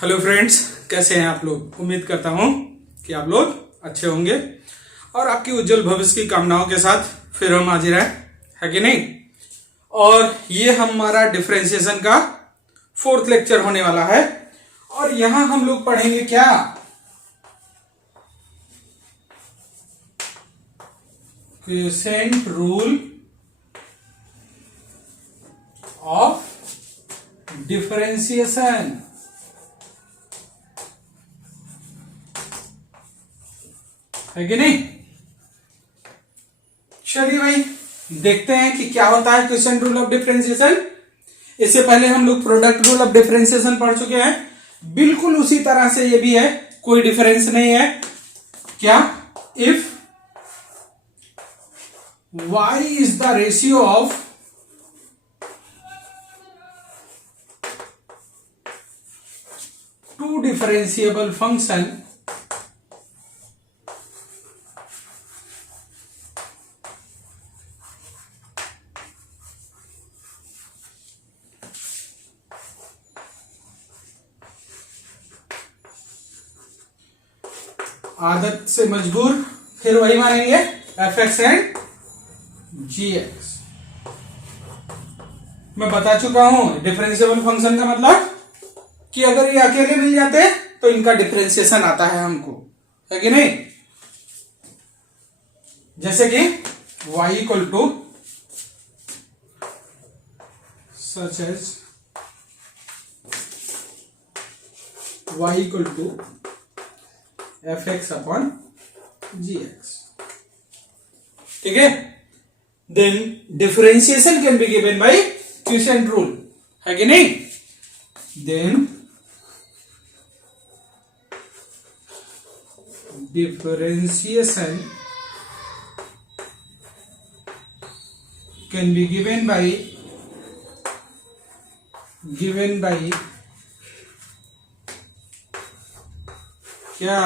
Hello friends, कैसे हैं आप लोग। उम्मीद करता हूं कि आप लोग अच्छे होंगे और आपकी उज्जवल भविष्य की कामनाओं के साथ फिर हम हाजिर है कि नहीं। और ये हमारा डिफरेंशिएशन का 4th लेक्चर होने वाला है और यहां हम लोग पढ़ेंगे क्या, क्विसेंट रूल ऑफ डिफरेंशिएशन। है कि नहीं। चलिए भाई देखते हैं कि क्या होता है क्विसेंट रूल ऑफ डिफरेंशिएशन। इससे पहले हम लोग प्रोडक्ट रूल ऑफ डिफरेंशिएशन पढ़ चुके हैं, बिल्कुल उसी तरह से ये भी है, कोई डिफरेंस नहीं है। क्या, if y is the ratio of two differentiable function आदत से मजबूर, फिर वही मानेंगे F X and G X. मैं बता चुका हूं डिफरेंशिएबल फंक्शन का मतलब कि अगर ये अकेले मिल जाते तो इनका डिफरेंशिएशन आता है हमको, है कि नहीं। जैसे कि y equal to such as y equal to F X upon G X, ठीक है। Then differentiation can be given by quotient rule, है कि नहीं। Then differentiation can be given by क्या,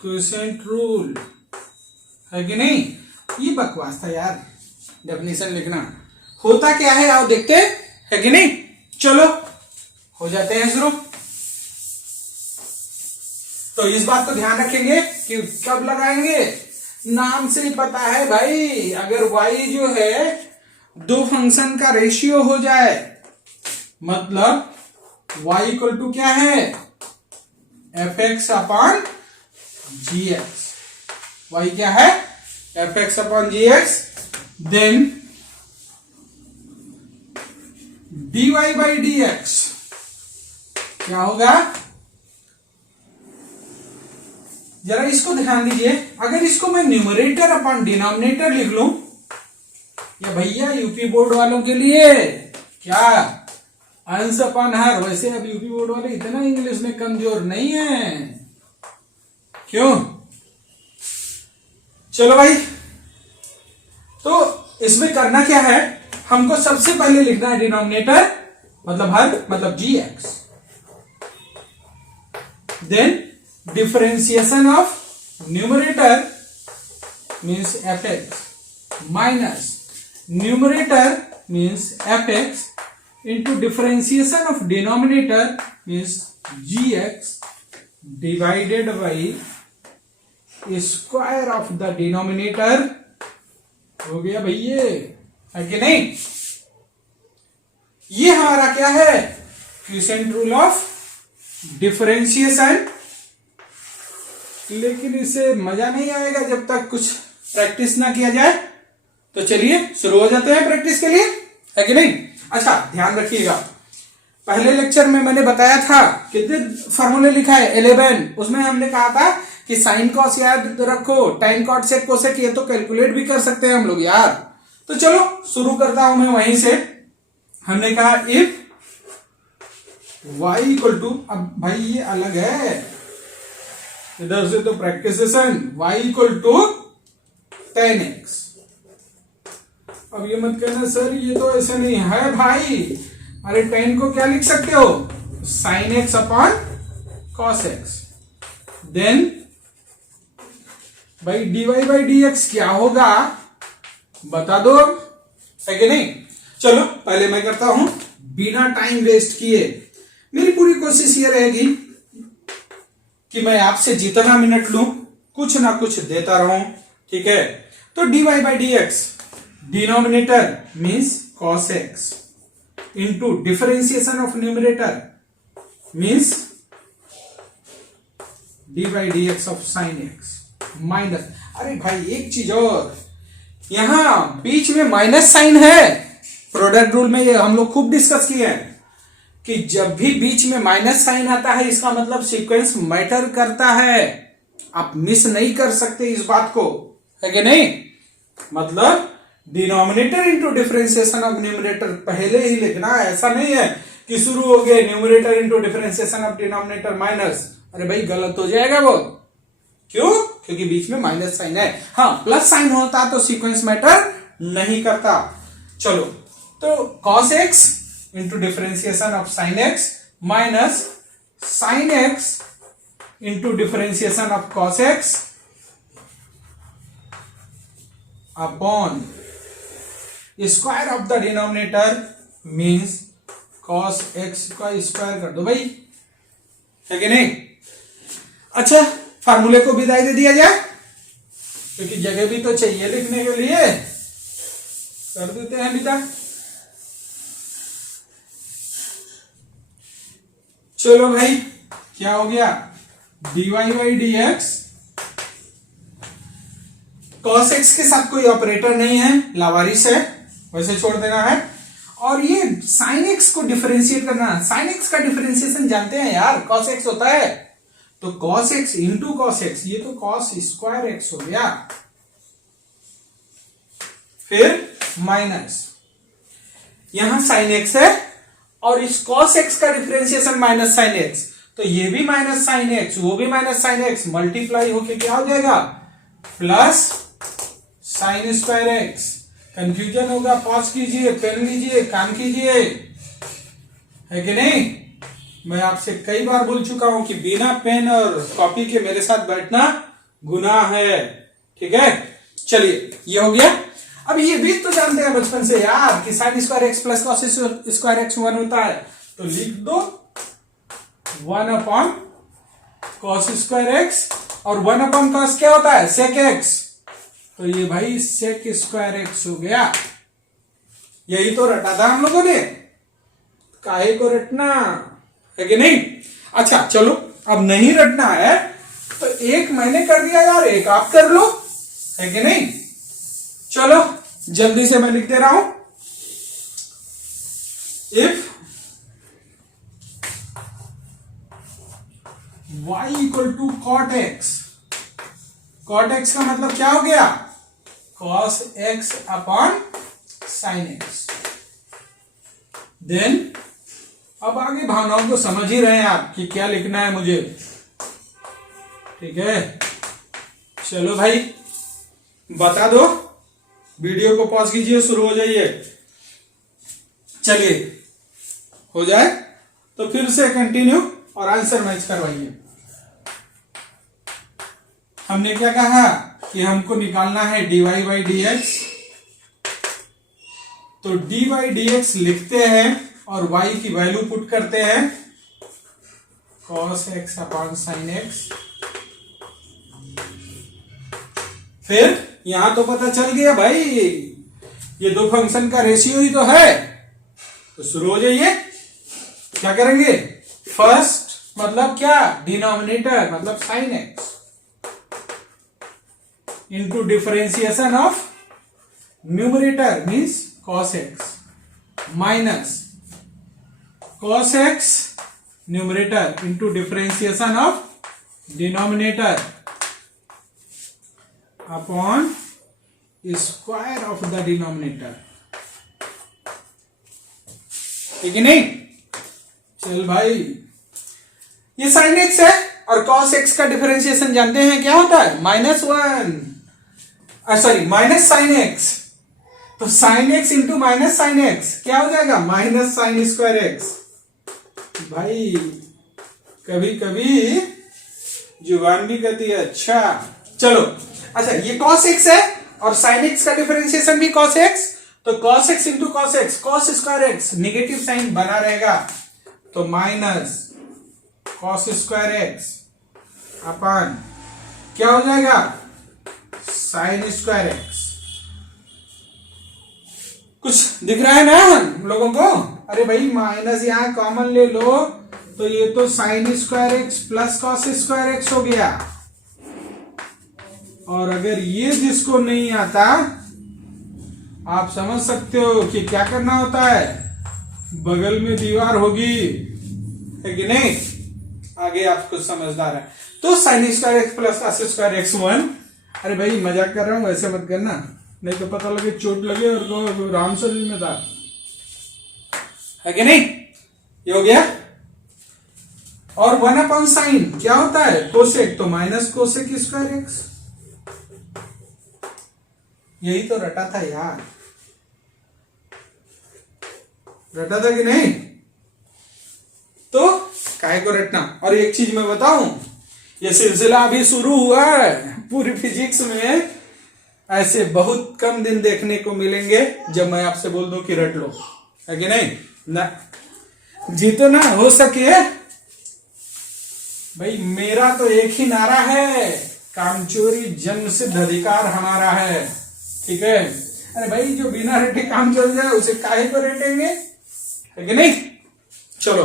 क्विसेंट रूल, है कि नहीं। ये बकवास था यार डेफिनेशन लिखना। होता क्या है आओ देखते है कि नहीं। चलो हो जाते हैं शुरू। तो इस बात को ध्यान रखेंगे कि कब लगाएंगे, नाम से ही पता है भाई। अगर y जो है दो फंक्शन का रेशियो हो जाए, मतलब y इक्वल टू क्या है, F X upon G X. Y क्या है, F X upon G X. Then dy by D X क्या होगा, जरा इसको ध्यान दीजिए। अगर इसको मैं न्यूमरेटर अपॉन डिनोमिनेटर लिख लूं, या भैया यूपी बोर्ड वालों के लिए क्या अंश अपॉन हर, वैसे अब यूपी बोर्ड वाले इतना इंग्लिश में कमजोर नहीं है, क्यों। चलो भाई, तो इसमें करना क्या है, हमको सबसे पहले लिखना है डिनोमिनेटर मतलब हर मतलब G X. Then differentiation of numerator means F X minus numerator means F X into differentiation of denominator means gx divided by square of the denominator। हो गया भैया, है कि नहीं। ये हमारा क्या है, क्विसेंट रूल ऑफ डिफरेंशिएशन। लेकिन इसे मजा नहीं आएगा जब तक कुछ प्रैक्टिस ना किया जाए। तो चलिए शुरू हो जाते हैं प्रैक्टिस के लिए, है कि नहीं। अच्छा ध्यान रखिएगा, पहले लेक्चर में मैंने बताया था कितने फॉर्मूले लिखा है 11। उसमें हमने कहा था कि साइन कॉस याद रखो, tan cot sec कोसेक ये तो कैलकुलेट भी कर सकते हैं हम लोग यार। तो चलो शुरू करता हूं मैं वहीं से। हमने कहा इफ y इक्वल टू, अब भाई ये अलग है, इधर से तो प्रैक्टिसेशन, y इक्वल टू 10x। अब ये मत कहना सर ये तो ऐसा नहीं है भाई। अरे 10 को क्या लिख सकते हो, sine X upon cos X. Then भाई dy बाई डी एक्स क्या होगा बता दो, है कि नहीं। चलो पहले मैं करता हूं बिना टाइम वेस्ट किए मेरी पूरी कोशिश ये रहेगी कि मैं आपसे जितना मिनट लूं कुछ ना कुछ देता रहूं, ठीक है। तो dy by D x denominator means cos x into differentiation of numerator means D by D X of sine x minus, अरे भाई एक चीज और, यहां बीच में माइनस साइन है। प्रोडक्ट रूल में ये हम लोग खूब डिस्कस किए हैं कि जब भी बीच में माइनस साइन आता है इसका मतलब सीक्वेंस मैटर करता है। आप मिस नहीं कर सकते इस बात को, है कि नहीं। मतलब denominator into differentiation of numerator पहले ही लिखना, ऐसा नहीं है कि शुरू हो गया numerator into differentiation of denominator minus, अरे भाई गलत हो जाएगा वो। क्यों? क्योंकि बीच में माइनस साइन है। हाँ प्लस साइन होता तो सीक्वेंस मैटर नहीं करता। चलो तो cos x into differentiation of sine x minus sine x into differentiation of cos x upon square of the denominator means cos x का स्क्वायर कर दो भाई, है कि नहीं। अच्छा फार्मूले को विदाई दे दिया जाए क्योंकि जगह भी तो चाहिए लिखने के लिए, कर देते हैं बेटा। चलो भाई क्या हो गया, dy by D x, cos x के साथ कोई ऑपरेटर नहीं है, लावारिस है, वैसे छोड़ देना है। और ये sin x को डिफरेंशिएट करना है। sin x का डिफरेंशिएशन जानते हैं यार, cos x होता है, तो cos x into cos x, ये तो cos स्क्वायर x हो गया, फिर माइनस यहां sin x है और इस cos x का डिफरेंशिएशन माइनस sin x, तो ये भी माइनस sin x वो भी माइनस sin x, मल्टीप्लाई होके क्या हो जाएगा plus sin square x। Confusion होगा, पॉज कीजिए, पेन लीजिए, काम कीजिए, है कि नहीं। मैं आपसे कई बार बोल चुका हूं कि बिना पेन और कॉपी के मेरे साथ बैठना गुनाह है, ठीक है। चलिए ये हो गया। अब ये भी तो जानते हैं बचपन से यार कि sine square x plus cos square x 1 होता है, तो लिख दो 1 अपॉन कॉस स्क्वायर एक्स, और 1 अपॉन कॉस क्या होता है सेक एक्स, तो ये भाई सेक स्क्वायर एक्स हो गया। यही तो रटा था हम लोगों ने, काहे को रटना, है कि नहीं। अच्छा चलो अब नहीं रटना है तो एक मैंने कर दिया यार, एक आप कर लो, है कि नहीं। चलो जल्दी से मैं लिख दे रहा हूं, if y equal to cot X, cot X का मतलब क्या हो गया cos x upon sine X. Then अब आगे भावनाओं को समझ ही रहे हैं आप कि क्या लिखना है मुझे, ठीक है। चलो भाई बता दो, वीडियो को पॉज कीजिए, शुरू हो जाइए। चलिए हो जाए तो फिर से कंटिन्यू और आंसर मैच करवाइए। हमने क्या कहा कि हमको निकालना है dy बाई डी एक्स, तो dy बाई डी एक्स लिखते हैं और y की वैल्यू पुट करते हैं cos x upon sine x. फिर यहां तो पता चल गया भाई ये दो फंक्शन का रेशियो ही तो है, तो शुरू हो जाइए। क्या करेंगे, फर्स्ट मतलब क्या डिनोमिनेटर मतलब sine x into differentiation of numerator means cos x minus cos x numerator into differentiation of denominator upon square of the denominator, ठीक है नहीं। चल भाई ये साइन एक्स है और cos x का डिफरेंशिएशन जानते हैं क्या होता है -1, सॉरी माइनस साइन एक्स, तो sine x into minus sine x क्या हो जाएगा माइनस साइन स्क्वायर एक्स। भाई कभी कभी जुबान भी कहती है अच्छा। चलो अच्छा ये cos x है और sin x का डिफरेंशिएशन भी cos x, तो cos x into cos x, cos square x negative sine बना रहेगा, तो माइनस cos स्क्वायर x अपन क्या हो जाएगा sin स्क्वायर x। कुछ दिख रहा है ना हम लोगों को? अरे भाई माइनस यहां कॉमन ले लो तो ये तो sin square x plus cos square x हो गया। और अगर ये जिसको नहीं आता आप समझ सकते हो कि क्या करना होता है, बगल में दीवार होगी, है कि नहीं? आगे आप कुछ समझदार है। तो sin square x plus cos square x 1। अरे भाई मजाक कर रहा हूं, ऐसे मत करना, नहीं तो पता लगे चोट लगे और को राम से में था, है कि नहीं? ये हो गया। और 1 अपॉन साइन क्या होता है कोसेक, तो माइनस कोसेक स्क्वायर x। यही तो रटा था यार, रटा था कि नहीं? तो काहे को रटना। और एक चीज मैं बताऊं, ये सिलसिला अभी शुरू हुआ है, पूरी फिजिक्स में ऐसे बहुत कम दिन देखने को मिलेंगे जब मैं आपसे बोल दूं कि रट लो, है कि नहीं? ना जीतो ना हो सके। भाई मेरा तो एक ही नारा है, कामचोरी जन्म सिद्ध अधिकार हमारा है, ठीक है? अरे भाई जो बिना रटे काम चल जाए उसे काहे को रटेंगे, है कि नहीं? चलो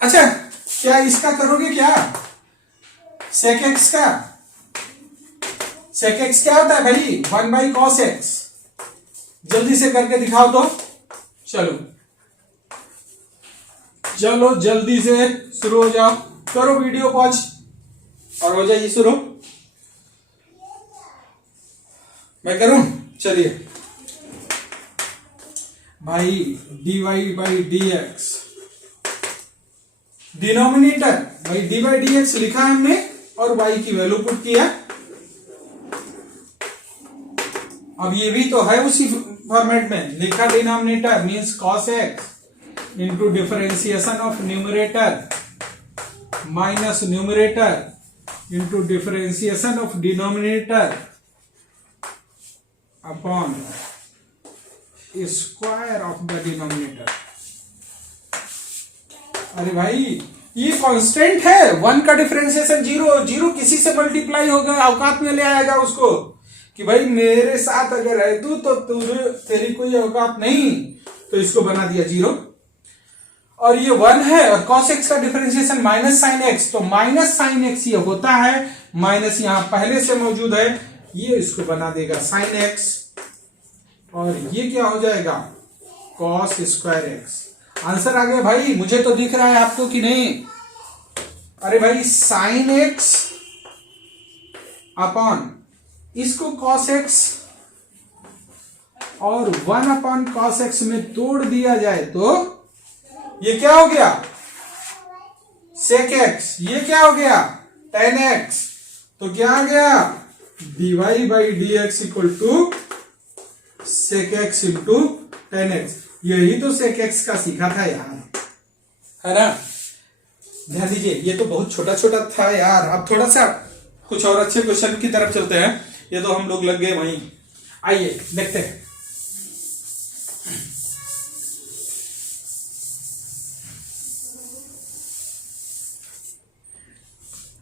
अच्छा, क्या इसका करोगे क्या, सेक एक्स का? सेक एक्स क्या होता है भाई? 1 बाई कॉस एक्स। जल्दी से करके दिखाओ तो। चलो चलो जल्दी से शुरू हो जाओ, करो वीडियो पॉज और हो जाइए शुरू। मैं करूं? चलिए भाई, dy by D x denominator, भाई डी बाई डी एक्स लिखा है हमने और y की वैल्यू पुट किया। अब ये भी तो है उसी फॉर्मेट में लिखा, denominator means cos x into differentiation of numerator minus numerator into differentiation of denominator upon square of the denominator. अरे भाई ये कांस्टेंट है, 1 का डिफरेंशिएशन 0, 0 किसी से मल्टीप्लाई होगा, औकात में ले आएगा उसको कि भाई मेरे साथ अगर है तू तो तेरी कोई औकात नहीं, तो इसको बना दिया 0। और ये 1 है और cos x का डिफरेंशिएशन माइनस साइन x, तो माइनस साइन x ये होता है, माइनस यहां पहले से मौजूद है, ये इसको बना देगा साइन x और ये क्या हो जाएगा cos स्क्वायर x। आंसर आ गया भाई, मुझे तो दिख रहा है, आपको कि नहीं? अरे भाई साइन x अपॉन इसको cos x और 1 अपॉन cos x में तोड़ दिया जाए तो ये क्या हो गया sec x, ये क्या हो गया tan x, तो क्या आ गया dy by D X equal to sec x into tan x। यही तो sec x का सीखा था यार, है ना? ध्यान दीजिए, ये तो बहुत छोटा छोटा था यार। अब थोड़ा सा कुछ और अच्छे क्वेश्चन की तरफ चलते हैं, ये तो हम लोग लग गए वहीं। आइए देखते हैं।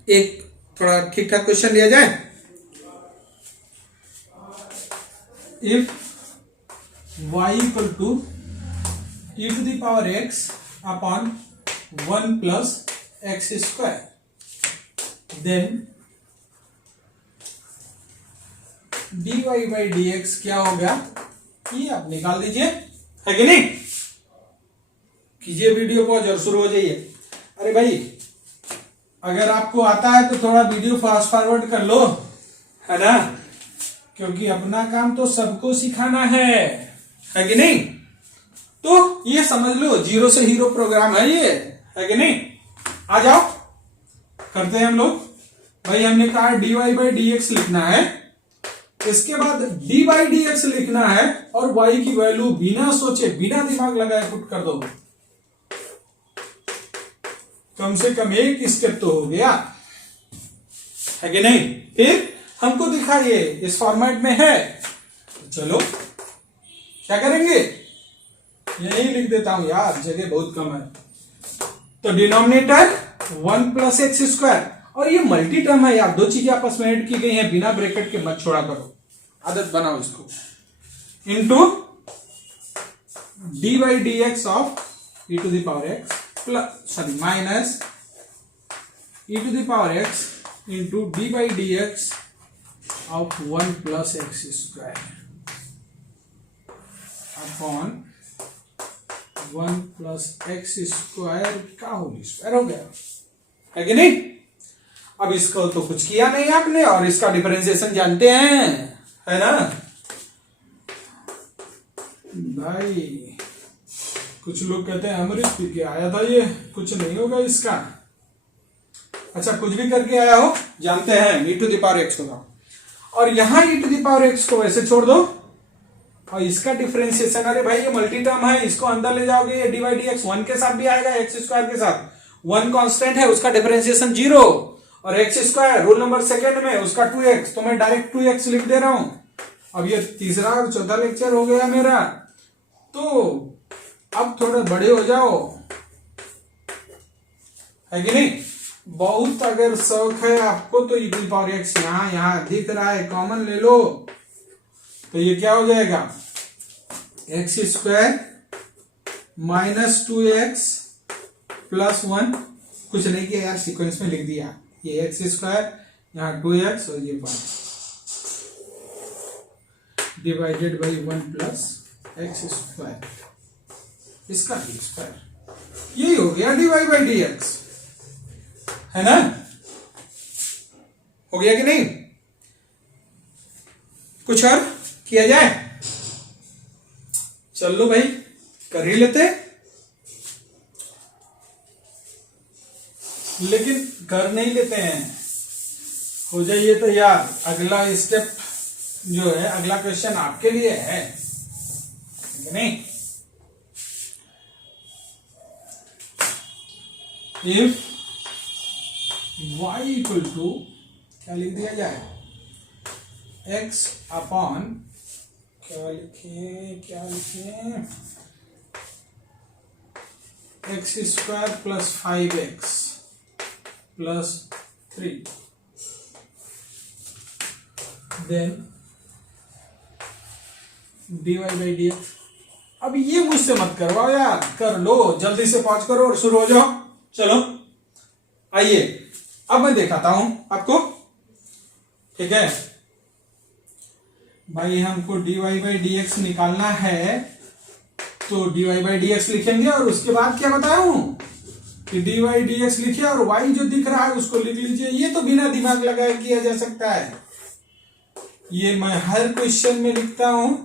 एक थोड़ा ठीक ठाक क्वेश्चन लिया जाए। If y equal to e to the power x upon 1 plus X square, then dy by D X क्या होगा, ये आप निकाल दीजिए, है कि नहीं? कीजिए वीडियो पॉज और शुरू हो जाइए। अरे भाई अगर आपको आता है तो थोड़ा वीडियो फास्ट फॉरवर्ड कर लो, है ना? क्योंकि अपना काम तो सबको सिखाना है कि नहीं? तो ये समझ लो जीरो से हीरो प्रोग्राम है ये, है कि नहीं? आ जाओ करते हैं हम लोग। भाई हमने कहा dy बाई डी एक्स लिखना है, इसके बाद डी बाई डी एक्स लिखना है और y की वैल्यू बिना सोचे बिना दिमाग लगाए पुट कर दो। कम से कम एक स्टेप तो हो गया, है कि नहीं? फिर हमको दिखाइए, इस फॉर्मेट में है, चलो क्या करेंगे, यही लिख देता हूं यार, जगह बहुत कम है। तो डिनोमिनेटर 1 प्लस एक्स स्क्वायर, और ये मल्टी टर्म है यार, दो चीजें आपस में ऐड की गई हैं, बिना ब्रैकेट के मत छोड़ा करो, आदत बनाओ इसको, into D by D X of E to the power X plus sorry minus E to the power X into D by D X of 1 plus X square upon 1 plus X square का whole square हो गया, है कि नहीं। अब इसको तो कुछ किया नहीं आपने, और इसका डिफरेंशिएशन जानते हैं, है ना भाई। कुछ लोग कहते हैं अमृत पी के आया था, ये कुछ नहीं होगा इसका। अच्छा, कुछ भी करके आया हो, जानते हैं ई टू द पावर एक्स होगा, और यहां ई टू द पावर एक्स को ऐसे छोड़ दो, और इसका डिफरेंशिएशन, अरे भाई ये मल्टी टर्म है, इसको अंदर ले जाओगे, ये डी बाई डी एक्स 1 के साथ भी आएगा, एक्स स्क्वायर के साथ, 1 कांस्टेंट है, उसका डिफरेंशिएशन 0, और x square rule number second में उसका 2x, तो मैं डायरेक्ट 2x लिख दे रहा हूं। अब ये तीसरा और चौथा लेक्चर हो गया मेरा, तो अब थोड़े बड़े हो जाओ, है कि नहीं। बहुत अगर शौक है आपको तो ई टू द पावर एक्स यहां दिख रहा है, कॉमन ले लो, तो ये क्या हो जाएगा, X square minus 2x plus 1, कुछ नहीं किया यार, सीक्वेंस में लिख दिया, ये एक्स स्क्वायर यहाँ 2x और ये 1 divided by 1 plus X square, इसका स्क्वायर, यही हो गया D Y by D X, है ना, हो गया कि नहीं। कुछ और किया जाए, चलो भाई कर ही लेते, लेकिन कर नहीं लेते हैं, हो जाइए तो यार अगला स्टेप जो है, अगला क्वेश्चन आपके लिए है कि नहीं। इफ y इक्वल टू क्या लिख दिया जाए, x अपॉन क्या लिखे X square plus 5x plus 3, then dy by D X. अब ये मुझसे मत करवाओ यार, कर लो जल्दी से, पॉज करो और शुरू हो जाओ। चलो आइए, अब मैं दिखाता हूं आपको, ठीक है भाई। हमको dy बाई डी एक्स निकालना है, तो dy बाई डी एक्स लिखेंगे, और उसके बाद क्या बताया हूं कि dy बाई डी एक्स लिखिए, और y जो दिख रहा है उसको लिख लीजिए। ये तो बिना दिमाग लगाए किया जा सकता है, ये मैं हर क्वेश्चन में लिखता हूं।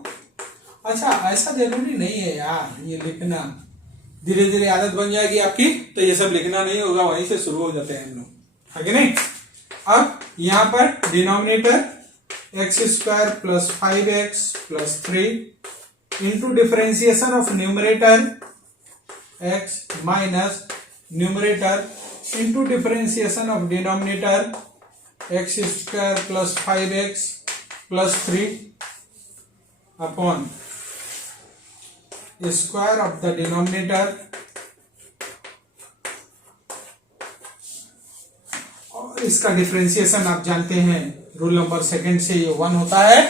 अच्छा, ऐसा जरूरी नहीं है यार ये लिखना, धीरे धीरे आदत बन जाएगी आपकी, तो ये सब लिखना नहीं होगा, वहीं से शुरू हो जाते हैं हम लोग, है कि नहीं। अब यहां पर denominator x square plus 5x plus 3 into differentiation of numerator x minus numerator into differentiation of denominator x square plus 5x plus 3 upon square of the denominator, और इसका डिफरेंशिएशन आप जानते हैं रूल नंबर सेकंड से, ये 1 होता है,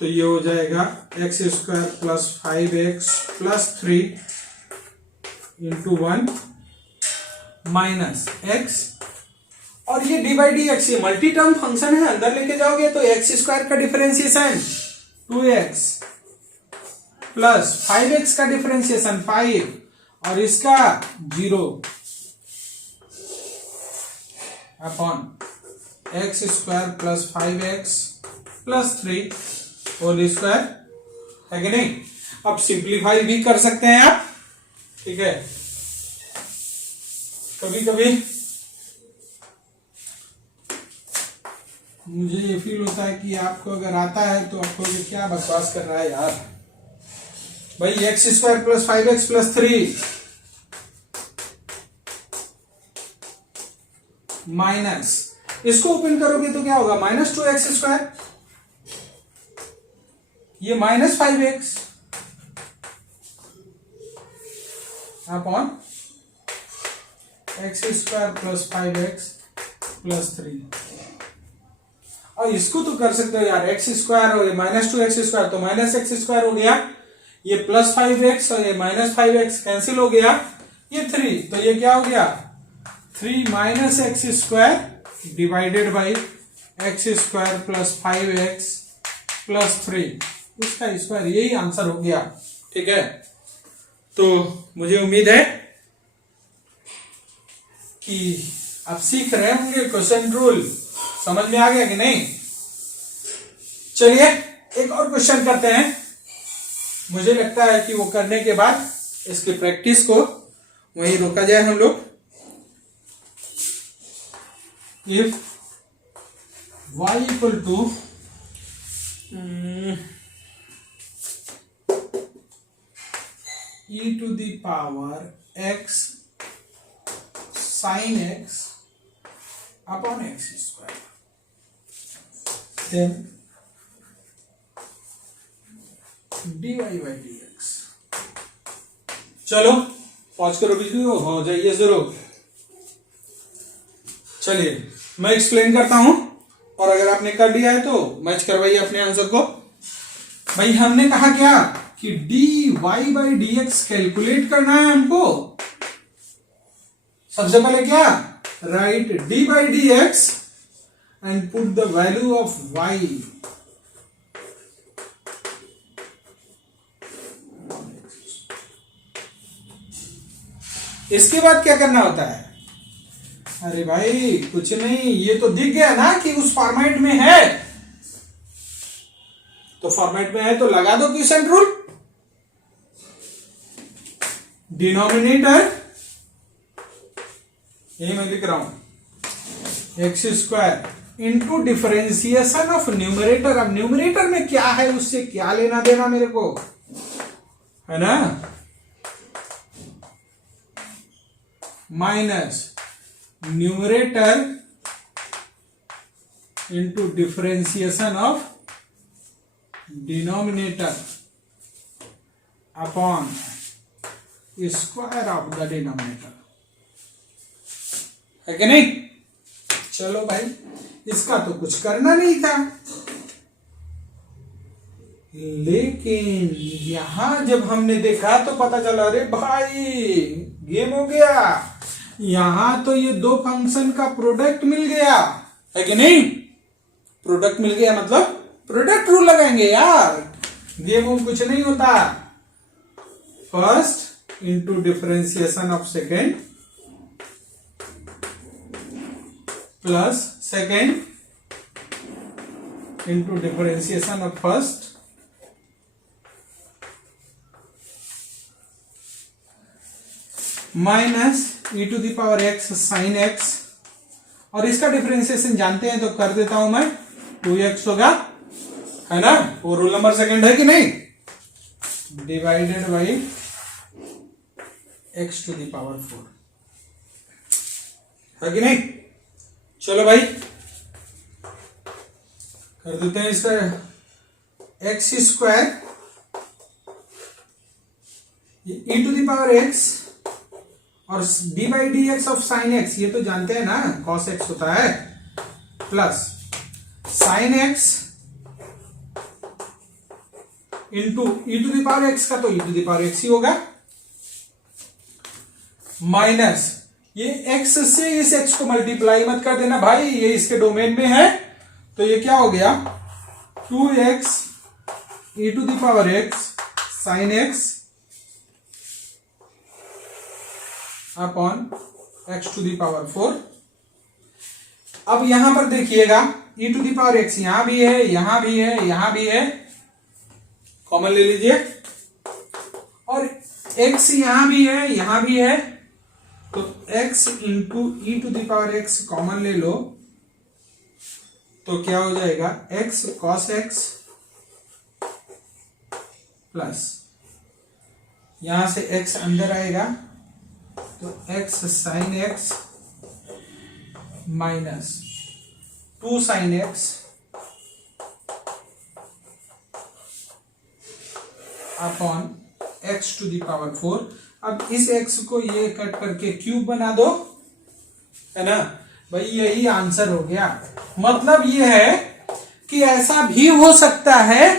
तो ये हो जाएगा X square plus 5x plus 3 into 1 minus x, और ये डी बाई डी एक्स, ये मल्टी टर्म फंक्शन है, अंदर लेके जाओगे तो एक्स स्क्वायर का डिफरेंशिएशन 2x प्लस 5x का डिफरेंशिएशन 5 और इसका 0 upon X square plus 5x plus 3 whole square, है कि नहीं। अब सिंप्लीफाई भी कर सकते हैं आप, ठीक है। कभी कभी मुझे ये फील होता है कि आपको अगर आता है तो आपको ये क्या बकवास कर रहा है यार भाई। X square plus 5x plus 3 minus, इसको ओपन करोगे तो क्या होगा, -2x स्क्वायर, ये -5x upon X square plus 5x plus 3। और इसको तो कर सकते हो यार, एक्स स्क्वायर हो गया -2x² तो -x² हो गया, ये +5x और ये -5x कैंसिल हो गया, ये 3 तो ये क्या हो गया 3 - x² divided by x² plus 5x plus 3, इसका स्क्वायर, यही आंसर हो गया। ठीक है, तो मुझे उम्मीद है कि आप सीख रहे होंगे, क्वेश्चन रूल समझ में आ गया कि नहीं। चलिए एक और क्वेश्चन करते हैं, मुझे लगता है कि वो करने के बाद इसकी प्रैक्टिस को वहीं रोका जाए हम लोग। If y equal to e to the power x sin x upon x², then dy by dx। चलो पॉज करो, वीडियो हो जाइए जरूर। चलिए मैं एक्सप्लेन करता हूं, और अगर आपने कर दिया है तो मैच करवाइए अपने आंसर को। भाई हमने कहा क्या कि dy by dx कैलकुलेट करना है हमको। सबसे पहले क्या, right dy by dx and put the value of y। इसके बाद क्या करना होता है, अरे भाई कुछ नहीं, ये तो दिख गया ना कि उस फॉर्मेट में है, तो फॉर्मेट में है तो लगा दो क्वेश्चन रूल। डिनोमिनेटर यही मैं लिख रहा हूं x² into differentiation of numerator. अब न्यूमरेटर में क्या है उससे क्या लेना देना मेरे को, है ना, minus numerator into differentiation of denominator upon square of the denominator, है कि नहीं। चलो भाई इसका तो कुछ करना नहीं था, लेकिन यहां जब हमने देखा तो पता चला अरे भाई गेम हो गया, यहां तो ये दो फंक्शन का प्रोडक्ट मिल गया, है कि नहीं। प्रोडक्ट मिल गया मतलब प्रोडक्ट रूल लगाएंगे यार, गेम में कुछ नहीं होता। First into differentiation of second plus second into differentiation of first minus e to the power x sine x, और इसका डिफरेंशिएशन जानते हैं तो कर देता हूं मैं, 2x होगा, है ना, वो रूल नंबर सेकंड है कि नहीं, divided by x to the power 4, है कि नहीं। चलो भाई कर देते हैं इसका x² e to the power x और dy by dx of sine x, ये तो जानते हैं ना cos x होता है, plus sine x into e to the power x का तो e to the power x ही होगा, माइनस ये x से इस x को मल्टीप्लाई मत कर देना भाई, ये इसके डोमेन में है, तो ये क्या हो गया 2x e to the power x sine x upon x to the power 4। अब यहां पर देखिएगा e to the power x यहां भी है, यहां भी है, यहां भी है, कॉमन ले लीजिए, और x यहां भी है, यहां भी है, तो x into E to the power x common ले लो, तो क्या हो जाएगा x cos x प्लस यहां से x अंदर आएगा तो x sine x minus 2 sine x upon X to the power 4। अब इस x को ये कट करके क्यूब बना दो, है ना भाई, यही आंसर हो गया। मतलब ये है कि ऐसा भी हो सकता है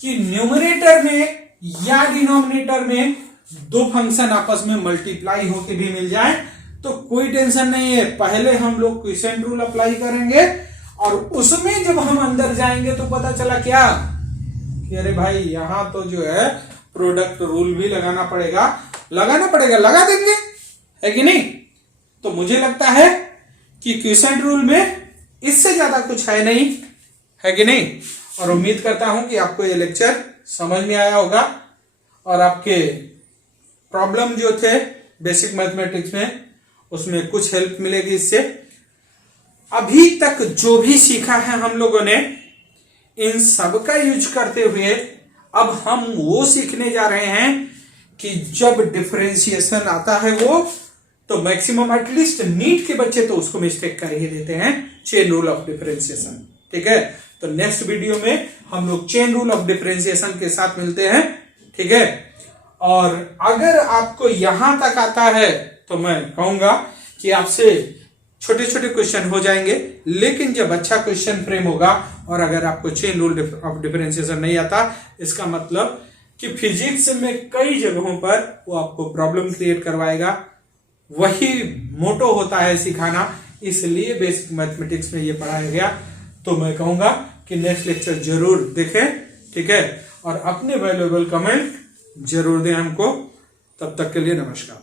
कि न्यूमरेटर में या डिनोमिनेटर में दो फंक्शन आपस में मल्टीप्लाई होके भी मिल जाए, तो कोई टेंशन नहीं है। पहले हम लोग क्विसेंट रूल अप्लाई करेंगे और उसमें जब हम अंदर जाएंगे तो पता चला क्या कि अरे भाई यहां तो जो है प्रोडक्ट रूल भी लगाना पड़ेगा, लगा देंगे, है कि नहीं। तो मुझे लगता है कि क्विसेंट रूल में इससे ज्यादा कुछ है नहीं, है कि नहीं। और उम्मीद करता हूं कि आपको ये लेक्चर समझ में आया होगा और आपके प्रॉब्लम जो थे बेसिक मैथमेटिक्स में उसमें कुछ हेल्प मिलेगी इससे। अभी तक जो भी सीखा है हम लोगों ने, इन सब का यूज करते हुए अब हम वो सीखने जा रहे हैं कि जब डिफरेंशिएशन आता है वो, तो मैक्सिमम एटलीस्ट नीट के बच्चे तो उसको मिस्टेक कर ही देते हैं, चेन रूल ऑफ डिफरेंशिएशन। ठीक है, तो नेक्स्ट वीडियो में हम लोग चेन रूल ऑफ डिफरेंशिएशन के साथ मिलते हैं। ठीक है, और अगर आपको यहां तक आता है तो मैं कहूंगा कि आपसे छोटे छोटे क्वेश्चन हो जाएंगे, लेकिन जब अच्छा क्वेश्चन फ्रेम होगा और अगर आपको चेन रूल ऑफ डिफरेंशिएशन नहीं आता, इसका मतलब कि फिजिक्स में कई जगहों पर वो आपको प्रॉब्लम क्रिएट करवाएगा। वही मोटो होता है सिखाना, इसलिए बेसिक मैथमेटिक्स में ये पढ़ाया गया। तो मैं कहूंगा कि नेक्स्ट लेक्चर जरूर देखें। ठीक है, और अपने वैल्यूएबल कमेंट जरूर दें हमको। तब तक के लिए नमस्कार।